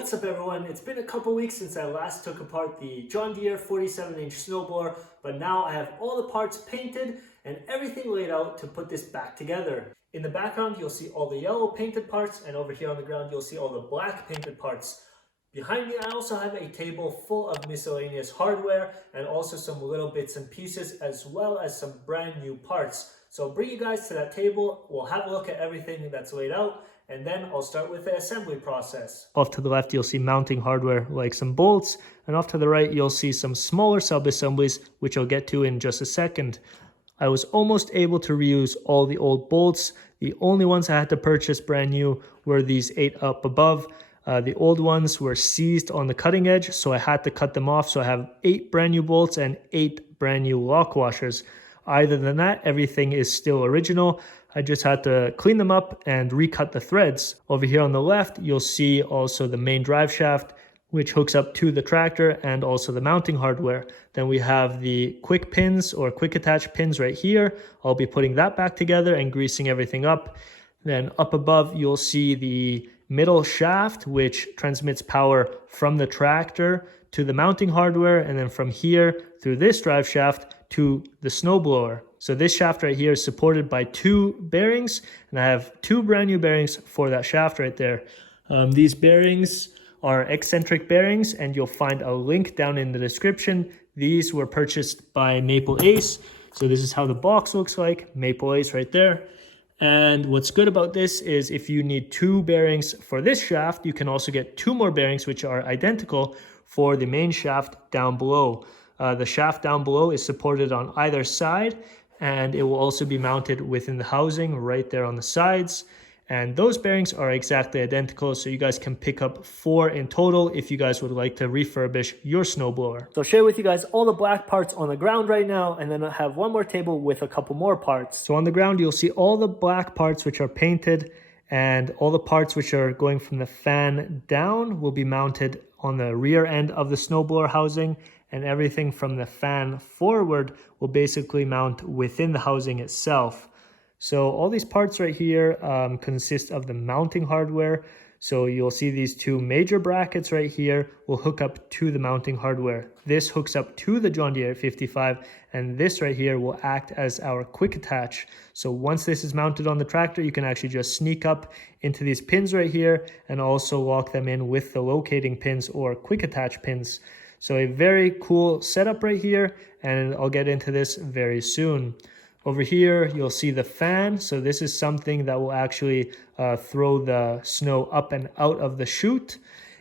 What's up everyone? It's been a couple weeks since I last took apart the John Deere 47-inch snowblower, but now I have all the parts painted and everything laid out to put this back together. In the background you'll see all the yellow painted parts, and over here on the ground you'll see all the black painted parts. Behind me I also have a table full of miscellaneous hardware and also some little bits and pieces, as well as some brand new parts. So I'll bring you guys to that table, we'll have a look at everything that's laid out, and then I'll start with the assembly process. Off to the left, you'll see mounting hardware like some bolts, and off to the right, you'll see some smaller sub-assemblies, which I'll get to in just a second. I was almost able to reuse all the old bolts. The only ones I had to purchase brand new were these 8 up above. The old ones were seized on the cutting edge, so I had to cut them off. So I have 8 brand new bolts and 8 brand new lock washers. Other than that, everything is still original. I just had to clean them up and recut the threads. Over here on the left, you'll see also the main drive shaft, which hooks up to the tractor, and also the mounting hardware. Then we have the quick pins or quick attach pins right here. I'll be putting that back together and greasing everything up. Then up above, you'll see the middle shaft, which transmits power from the tractor to the mounting hardware, and then from here through this drive shaft to the snowblower. So this shaft right here is supported by 2 bearings, and I have 2 brand new bearings for that shaft right there. These bearings are Eccentric bearings, and you'll find a link down in the description. These were purchased by Maple Ace. So this is how the box looks like, Maple Ace right there. And what's good about this is if you need 2 bearings for this shaft, you can also get 2 more bearings which are identical for the main shaft down below. The shaft down below is supported on either side, and it will also be mounted within the housing right there on the sides. And those bearings are exactly identical, so you guys can pick up 4 in total if you guys would like to refurbish your snowblower. So I'll share with you guys all the black parts on the ground right now, and then I have one more table with a couple more parts. So on the ground, you'll see all the black parts which are painted, and all the parts which are going from the fan down will be mounted on the rear end of the snowblower housing, and everything from the fan forward will basically mount within the housing itself. So all these parts right here consist of the mounting hardware. So you'll see these 2 major brackets right here will hook up to the mounting hardware. This hooks up to the John Deere 55, and this right here will act as our quick attach. So once this is mounted on the tractor, you can actually just sneak up into these pins right here and also lock them in with the locating pins or quick attach pins. So a very cool setup right here, and I'll get into this very soon. Over here, you'll see the fan. So this is something that will actually throw the snow up and out of the chute.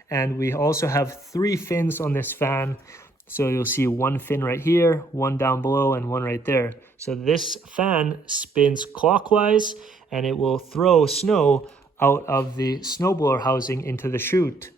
And we also have 3 fins on this fan. So you'll see 1 fin right here, 1 down below, and 1 right there. So this fan spins clockwise, and it will throw snow out of the snowblower housing into the chute.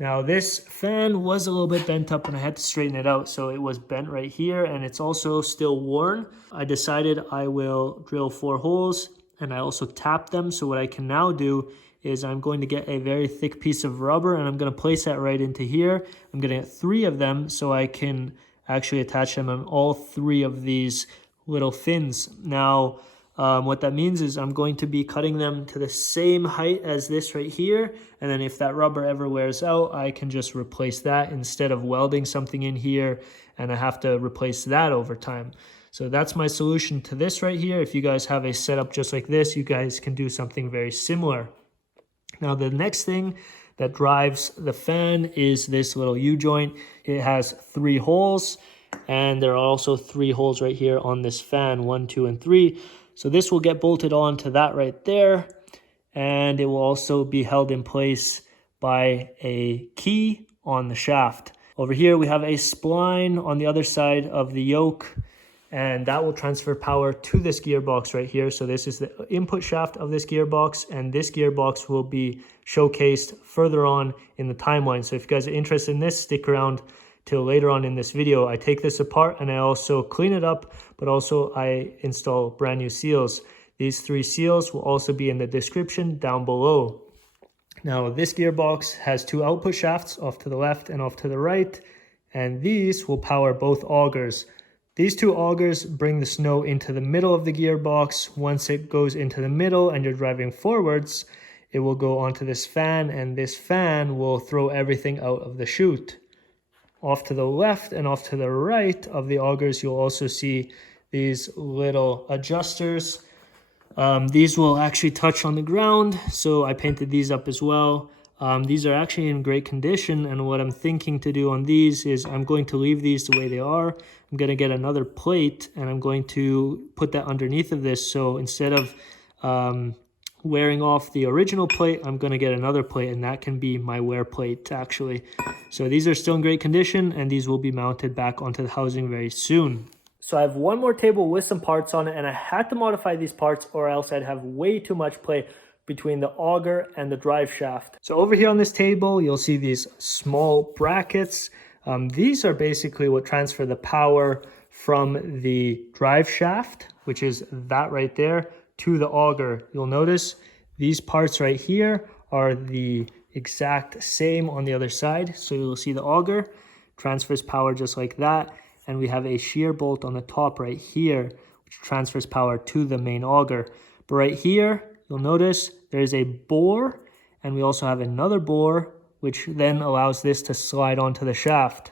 Now this fan was a little bit bent up and I had to straighten it out, so it was bent right here, and it's also still worn. I decided I will drill 4 holes, and I also tapped them. So what I can now do is I'm going to get a very thick piece of rubber, and I'm going to place that right into here. I'm going to get 3 of them so I can actually attach them on all 3 of these little fins. Now what that means is I'm going to be cutting them to the same height as this right here, and then if that rubber ever wears out, I can just replace that instead of welding something in here and I have to replace that over time. So that's my solution to this right here. If you guys have a setup just like this, you guys can do something very similar. Now the next thing that drives the fan is this little U-joint. It has 3 holes, and there are also 3 holes right here on this fan, 1, 2, and 3. So this will get bolted on to that right there, and it will also be held in place by a key on the shaft. Over here we have a spline on the other side of the yoke, and that will transfer power to this gearbox right here. So this is the input shaft of this gearbox, and this gearbox will be showcased further on in the timeline. So if you guys are interested in this, stick around till later on in this video. I take this apart and I also clean it up, but also I install brand new seals. These 3 seals will also be in the description down below. Now this gearbox has 2 output shafts off to the left and off to the right, and these will power both augers. These 2 augers bring the snow into the middle of the gearbox. Once it goes into the middle and you're driving forwards, it will go onto this fan, and this fan will throw everything out of the chute. Off to the left and off to the right of the augers, you'll also see these little adjusters. These will actually touch on the ground, so I painted these up as well. These are actually in great condition, and what I'm thinking to do on these is I'm going to leave these the way they are. I'm going to get another plate, and I'm going to put that underneath of this, so instead of wearing off the original plate, I'm going to get another plate, and that can be my wear plate actually. So these are still in great condition, and these will be mounted back onto the housing very soon. So I have one more table with some parts on it, and I had to modify these parts or else I'd have way too much play between the auger and the drive shaft. So over here on this table, you'll see these small brackets. These are basically what transfer the power from the drive shaft, which is that right there, to the auger. You'll notice these parts right here are the exact same on the other side. So you'll see the auger transfers power just like that. And we have a shear bolt on the top right here, which transfers power to the main auger. But right here, you'll notice there's a bore, and we also have another bore, which then allows this to slide onto the shaft.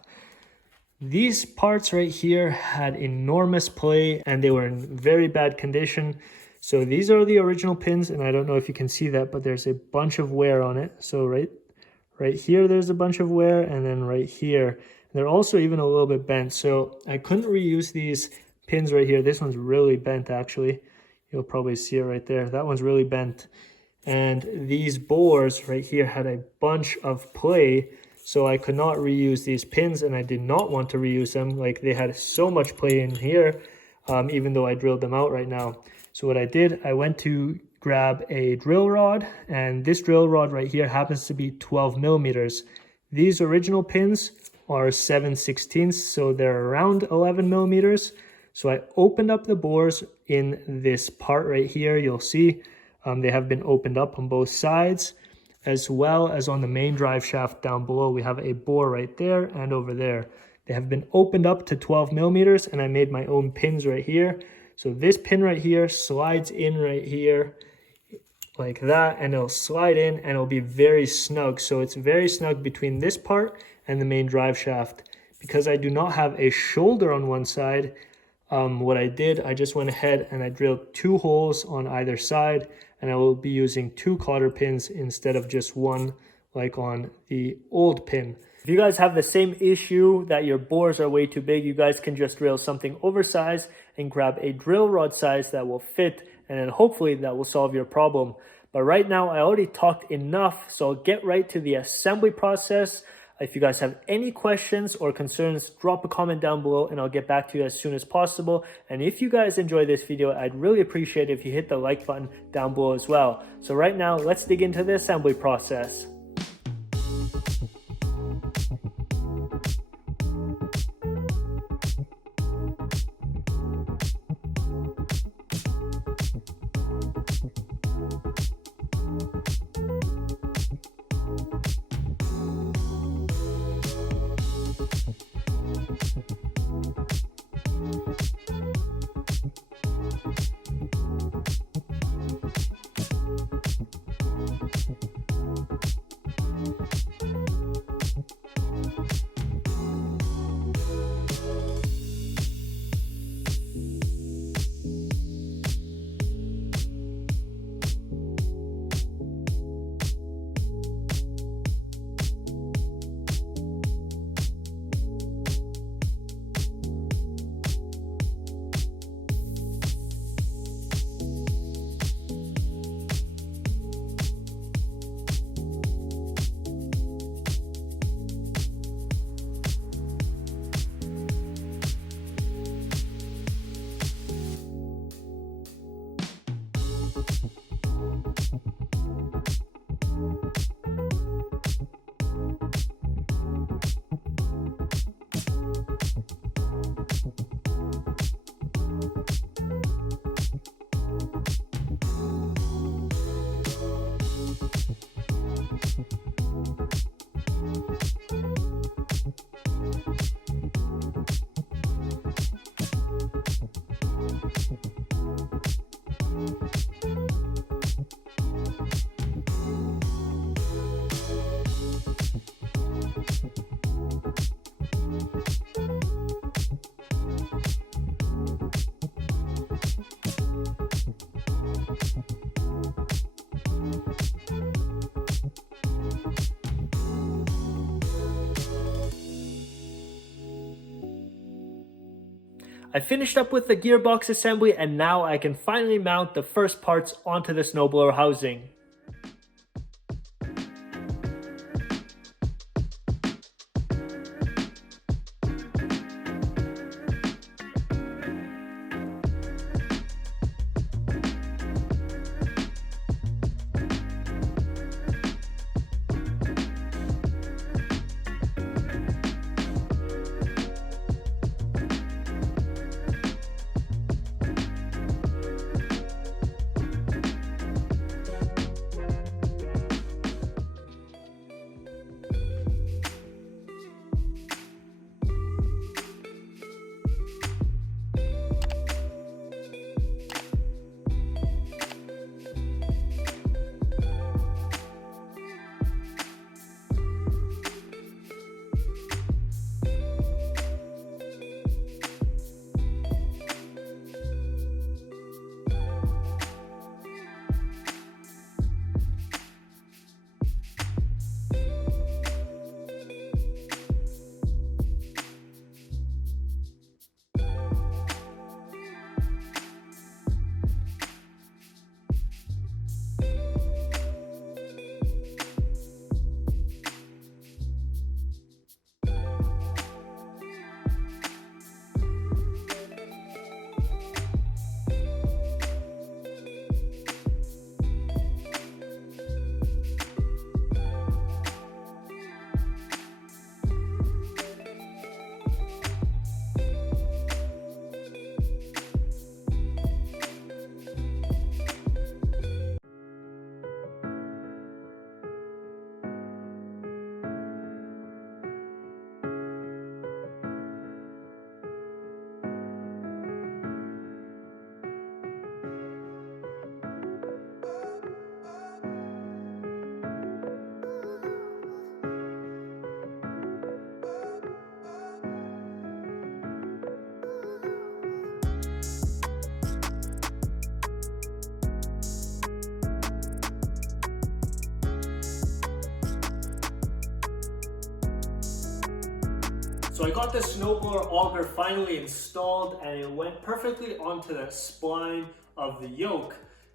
These parts right here had enormous play, and they were in very bad condition. So these are the original pins, and I don't know if you can see that, but there's a bunch of wear on it. So right here, there's a bunch of wear, and then right here. They're also even a little bit bent. So I couldn't reuse these pins right here. This one's really bent, actually. You'll probably see it right there. That one's really bent. And these bores right here had a bunch of play, so I could not reuse these pins, and I did not want to reuse them. Like, they had so much play in here, even though I drilled them out right now. So what I did, I went to grab a drill rod, and this drill rod right here happens to be 12 millimeters. These original pins are 7/16, so they're around 11 millimeters. So I opened up the bores in this part right here. You'll see they have been opened up on both sides, as well as on the main drive shaft down below. We have a bore right there and over there. They have been opened up to 12 millimeters, and I made my own pins right here. So this pin right here slides in right here like that, and it'll slide in, and it'll be very snug. So it's very snug between this part and the main drive shaft. Because I do not have a shoulder on one side, what I did, I just went ahead and I drilled 2 holes on either side, and I will be using 2 cotter pins instead of just one like on the old pin. If you guys have the same issue that your bores are way too big, you guys can just drill something oversized and grab a drill rod size that will fit, and then hopefully that will solve your problem. But right now I already talked enough, so I'll get right to the assembly process. If you guys have any questions or concerns, drop a comment down below and I'll get back to you as soon as possible. And if you guys enjoyed this video, I'd really appreciate it if you hit the like button down below as well. So right now, let's dig into the assembly process. I finished up with the gearbox assembly, and now I can finally mount the first parts onto the snowblower housing. So I got the snowblower auger finally installed, and it went perfectly onto the spline of the yoke.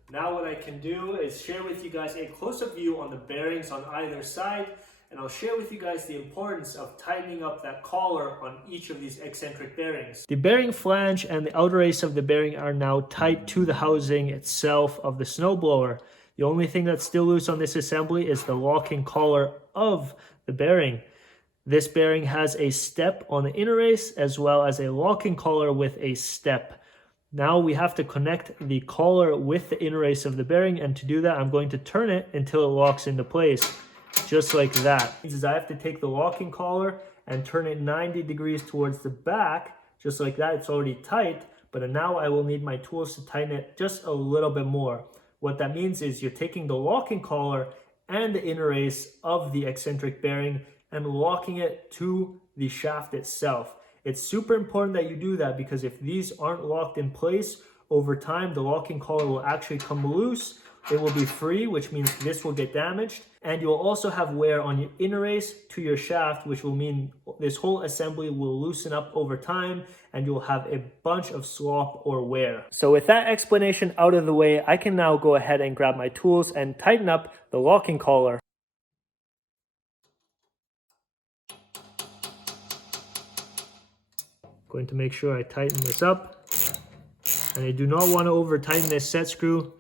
Now what I can do is share with you guys a close-up view on the bearings on either side, and I'll share with you guys the importance of tightening up that collar on each of these eccentric bearings. The bearing flange and the outer race of the bearing are now tight to the housing itself of the snowblower. The only thing that's still loose on this assembly is the locking collar of the bearing. This bearing has a step on the inner race as well as a locking collar with a step. Now we have to connect the collar with the inner race of the bearing, and to do that I'm going to turn it until it locks into place, just like that. I have to take the locking collar and turn it 90 degrees towards the back, just like that. It's already tight, but now I will need my tools to tighten it just a little bit more. What that means is you're taking the locking collar and the inner race of the eccentric bearing and locking it to the shaft itself. It's super important that you do that, because if these aren't locked in place over time, the locking collar will actually come loose. It will be free, which means this will get damaged, and you'll also have wear on your inner race to your shaft, which will mean this whole assembly will loosen up over time and you'll have a bunch of slop or wear. So with that explanation out of the way, I can now go ahead and grab my tools and tighten up the locking collar. Going to make sure I tighten this up, and I do not want to over tighten this set screw.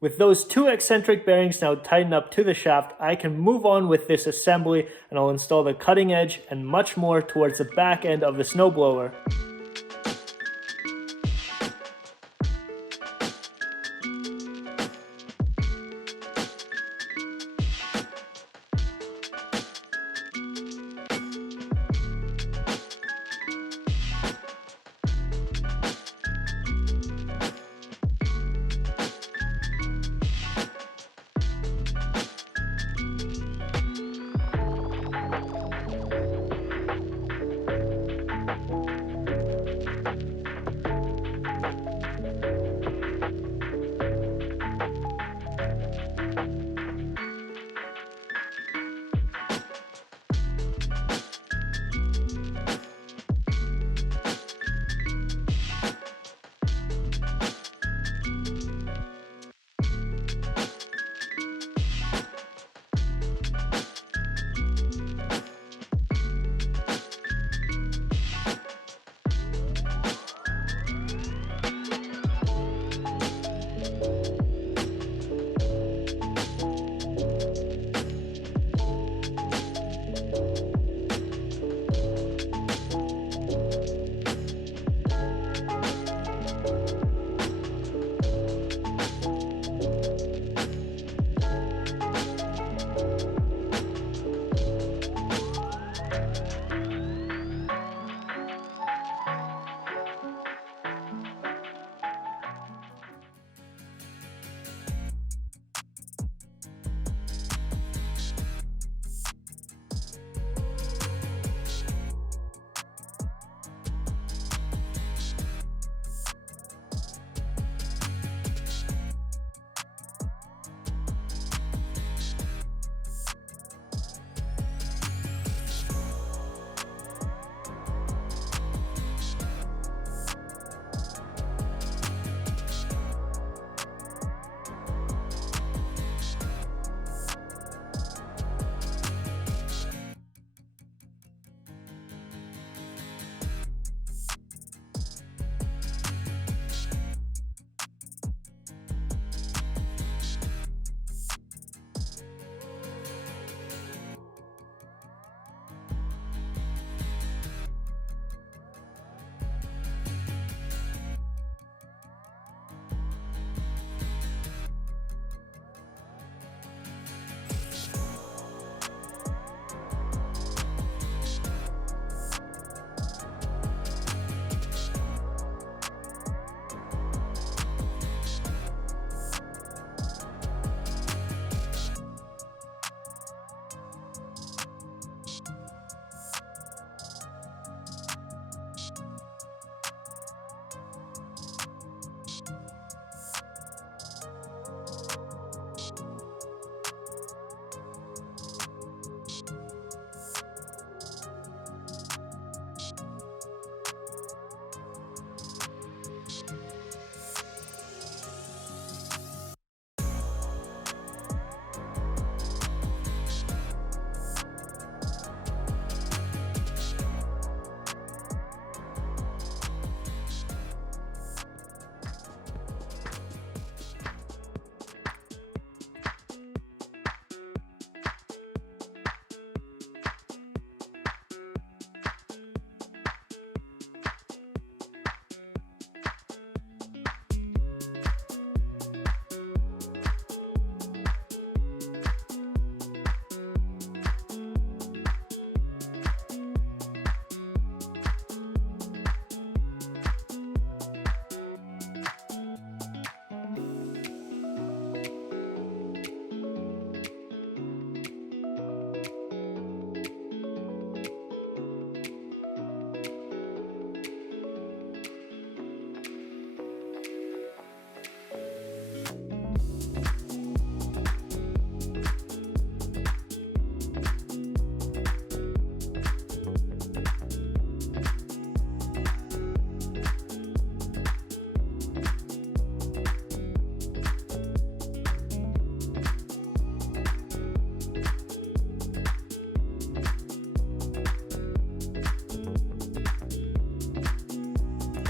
With those two eccentric bearings now tightened up to the shaft, I can move on with this assembly, and I'll install the cutting edge and much more towards the back end of the snowblower.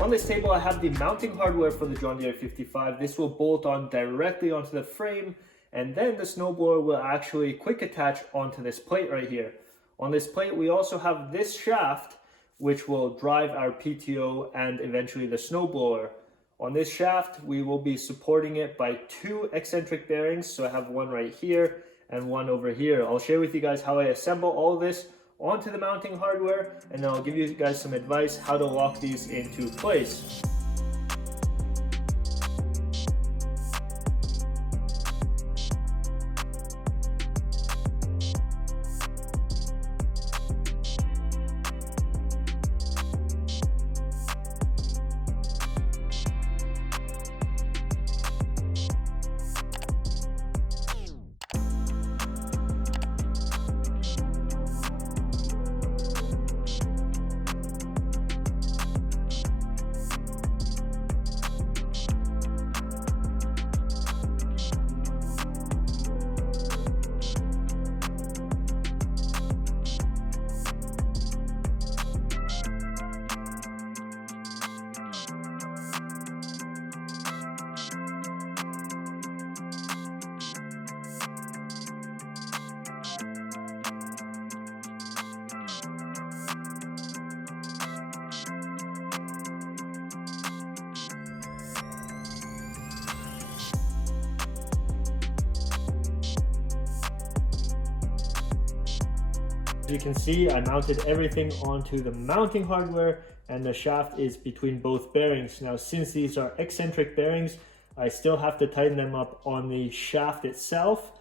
On this table, I have the mounting hardware for the John Deere 55. This will bolt on directly onto the frame, and then the snowblower will actually quick attach onto this plate right here. On this plate, we also have this shaft, which will drive our PTO and eventually the snowblower. On this shaft, we will be supporting it by 2 eccentric bearings. So I have one right here and one over here. I'll share with you guys how I assemble all of this onto the mounting hardware, and then I'll give you guys some advice how to lock these into place. As you can see, I mounted everything onto the mounting hardware, and the shaft is between both bearings. Now, since these are eccentric bearings, I still have to tighten them up on the shaft itself.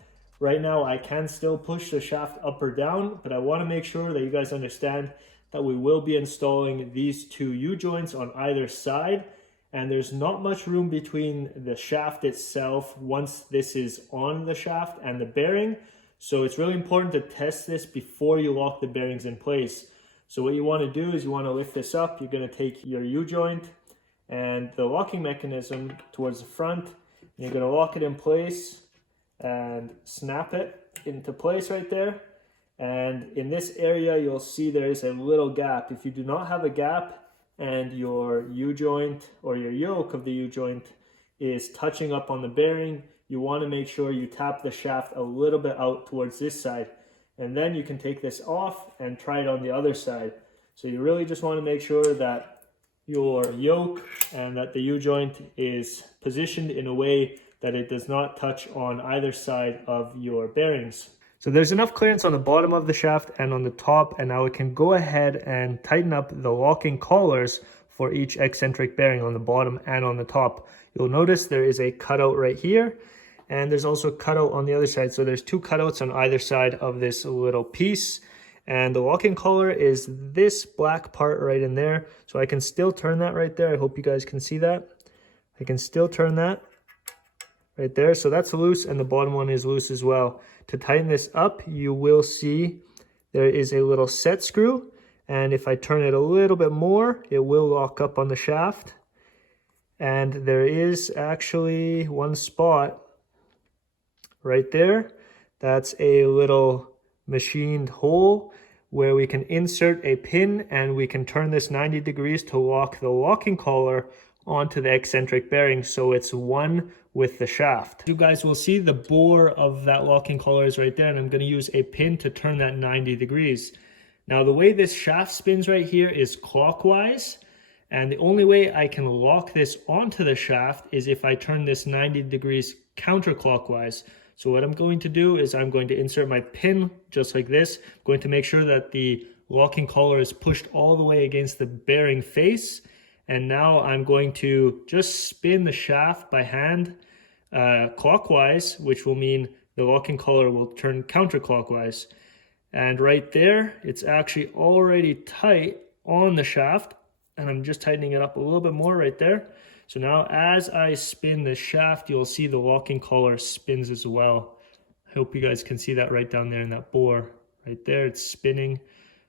Right now, I can still push the shaft up or down, but I want to make sure that you guys understand that we will be installing these 2 U-joints on either side, and there's not much room between the shaft itself once this is on the shaft and the bearing. So it's really important to test this before you lock the bearings in place. So what you want to do is you want to lift this up. You're going to take your U-joint and the locking mechanism towards the front, and you're going to lock it in place and snap it into place right there. And in this area, you'll see there is a little gap. If you do not have a gap and your U-joint or your yoke of the U-joint is touching up on the bearing, you want to make sure you tap the shaft a little bit out towards this side. And then you can take this off and try it on the other side. So you really just want to make sure that your yoke and that the U-joint is positioned in a way that it does not touch on either side of your bearings. So there's enough clearance on the bottom of the shaft and on the top, and now we can go ahead and tighten up the locking collars for each eccentric bearing on the bottom and on the top. You'll notice there is a cutout right here, and there's also a cutout on the other side. So there's 2 cutouts on either side of this little piece. And the locking collar is this black part right in there. So I can still turn that right there. I hope you guys can see that. I can still turn that right there. So that's loose, and the bottom one is loose as well. To tighten this up, you will see there is a little set screw. And if I turn it a little bit more, it will lock up on the shaft. And there is actually one spot right there. That's a little machined hole where we can insert a pin, and we can turn this 90 degrees to lock the locking collar onto the eccentric bearing, so it's one with the shaft. You guys will see the bore of that locking collar is right there, and I'm going to use a pin to turn that 90 degrees. Now, the way this shaft spins right here is clockwise, and the only way I can lock this onto the shaft is if I turn this 90 degrees counterclockwise. So what I'm going to do is I'm going to insert my pin just like this. I'm going to make sure that the locking collar is pushed all the way against the bearing face. And now I'm going to just spin the shaft by hand clockwise, which will mean the locking collar will turn counterclockwise. And right there, it's actually already tight on the shaft. And I'm just tightening it up a little bit more right there. So now as I spin the shaft, you'll see the locking collar spins as well. I hope you guys can see that right down there in that bore. Right there, it's spinning.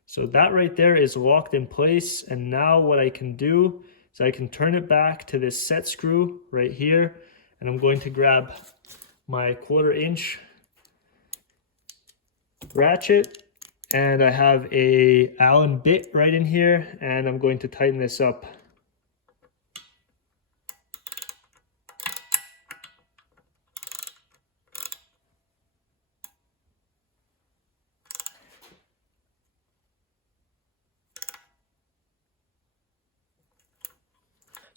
So that right there is locked in place. And now what I can do is I can turn it back to this set screw right here. And I'm going to grab my 1/4 inch ratchet. And I have a Allen bit right in here. And I'm going to tighten this up.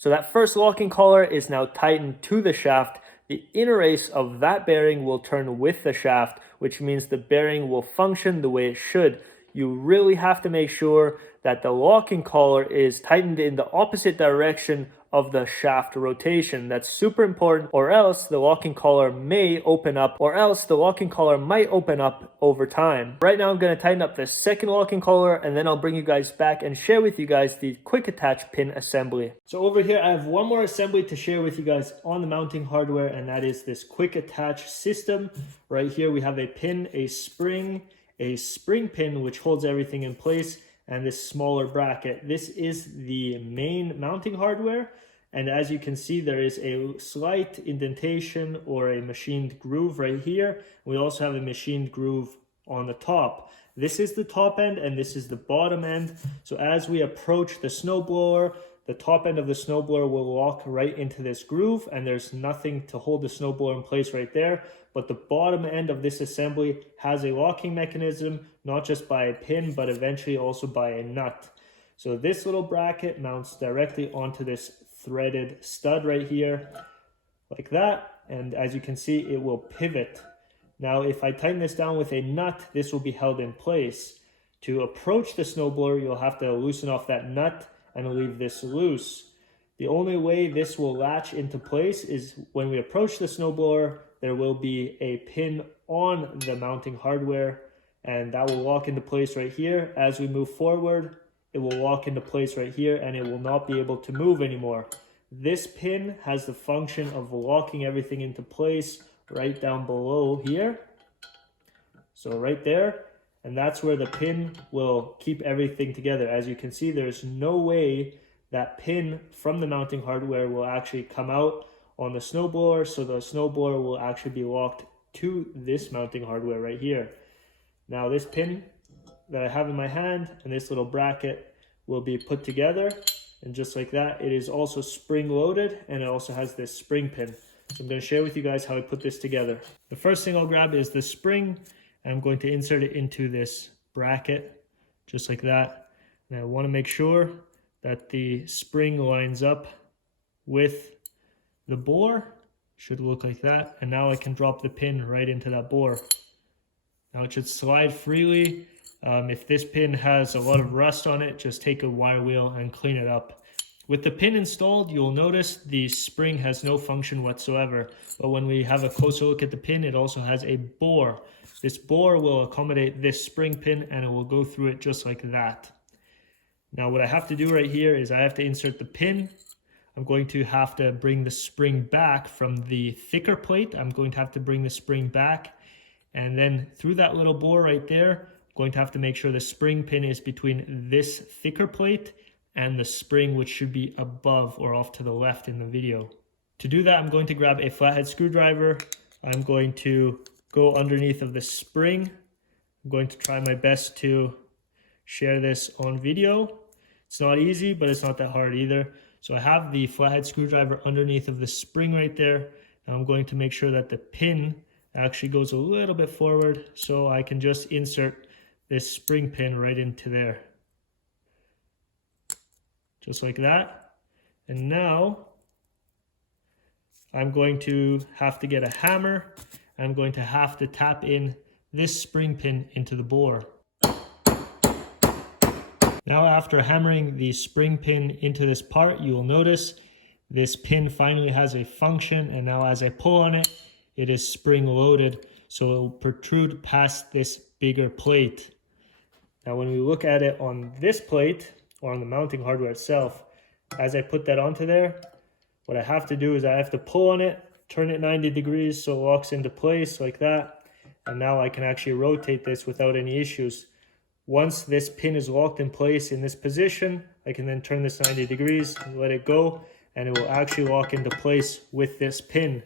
So that first locking collar is now tightened to the shaft. The inner race of that bearing will turn with the shaft, which means the bearing will function the way it should. You really have to make sure that the locking collar is tightened in the opposite direction of the shaft rotation. That's super important, or else the locking collar may open up, or else the locking collar might open up over time. Right now I'm going to tighten up the second locking collar, and then I'll bring you guys back and share with you guys the quick attach pin assembly. So over here I have one more assembly to share with you guys on the mounting hardware, and that is this quick attach system. Right here we have a pin, a spring pin which holds everything in place, and this smaller bracket. This is the main mounting hardware, and as you can see there is a slight indentation or a machined groove right here. We also have a machined groove on the top. This is the top end and this is the bottom end. So as we approach the snowblower, the top end of the snowblower will lock right into this groove, and there's nothing to hold the snowblower in place right there. But the bottom end of this assembly has a locking mechanism, not just by a pin, but eventually also by a nut. So this little bracket mounts directly onto this threaded stud right here, like that. And as you can see, it will pivot. Now, if I tighten this down with a nut, this will be held in place. To approach the snowblower, you'll have to loosen off that nut and leave this loose. The only way this will latch into place is when we approach the snowblower, there will be a pin on the mounting hardware, and that will lock into place right here. As we move forward, it will lock into place right here, and it will not be able to move anymore. This pin has the function of locking everything into place right down below here. So right there, and that's where the pin will keep everything together. As you can see, there's no way that pin from the mounting hardware will actually come out on the snowblower, so the snowblower will actually be locked to this mounting hardware right here. Now this pin that I have in my hand and this little bracket will be put together, and just like that, it is also spring loaded, and it also has this spring pin. So I'm going to share with you guys how I put this together. The first thing I'll grab is the spring, and I'm going to insert it into this bracket just like that. And I want to make sure that the spring lines up with the bore. Should look like that. And now I can drop the pin right into that bore. Now it should slide freely. If this pin has a lot of rust on it, just take a wire wheel and clean it up. With the pin installed, you'll notice the spring has no function whatsoever. But when we have a closer look at the pin, it also has a bore. This bore will accommodate this spring pin, and it will go through it just like that. Now what I have to do right here is I have to insert the pin. I'm going to have to bring the spring back from the thicker plate. I'm going to have to bring the spring back, and then through that little bore right there, I'm going to have to make sure the spring pin is between this thicker plate and the spring, which should be above or off to the left in the video. To do that, I'm going to grab a flathead screwdriver. I'm going to go underneath of the spring. I'm going to try my best to share this on video. It's not easy, but it's not that hard either. So I have the flathead screwdriver underneath of the spring right there. And I'm going to make sure that the pin actually goes a little bit forward, so I can just insert this spring pin right into there. Just like that. And now I'm going to have to get a hammer. I'm going to have to tap in this spring pin into the bore. Now after hammering the spring pin into this part, you will notice this pin finally has a function, and now as I pull on it, it is spring loaded, so it will protrude past this bigger plate. Now when we look at it on this plate, or on the mounting hardware itself, as I put that onto there, what I have to do is I have to pull on it, turn it 90 degrees so it locks into place like that, and now I can actually rotate this without any issues. Once this pin is locked in place in this position, I can then turn this 90 degrees and let it go, and it will actually lock into place with this pin.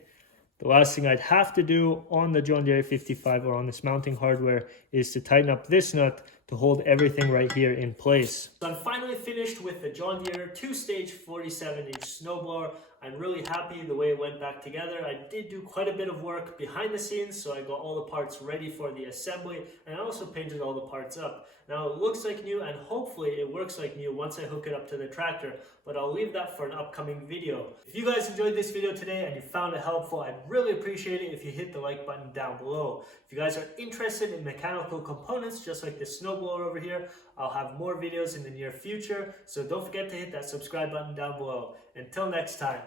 The last thing I'd have to do on the John Deere 55 or on this mounting hardware is to tighten up this nut to hold everything right here in place. So I'm finally finished with the John Deere 2-stage 47-inch snowblower. I'm really happy the way it went back together. I did do quite a bit of work behind the scenes, so I got all the parts ready for the assembly, and I also painted all the parts up. Now it looks like new, and hopefully it works like new once I hook it up to the tractor, but I'll leave that for an upcoming video. If you guys enjoyed this video today and you found it helpful, I'd really appreciate it if you hit the like button down below. If you guys are interested in mechanical components just like this snowblower over here, I'll have more videos in the near future, so don't forget to hit that subscribe button down below. Until next time.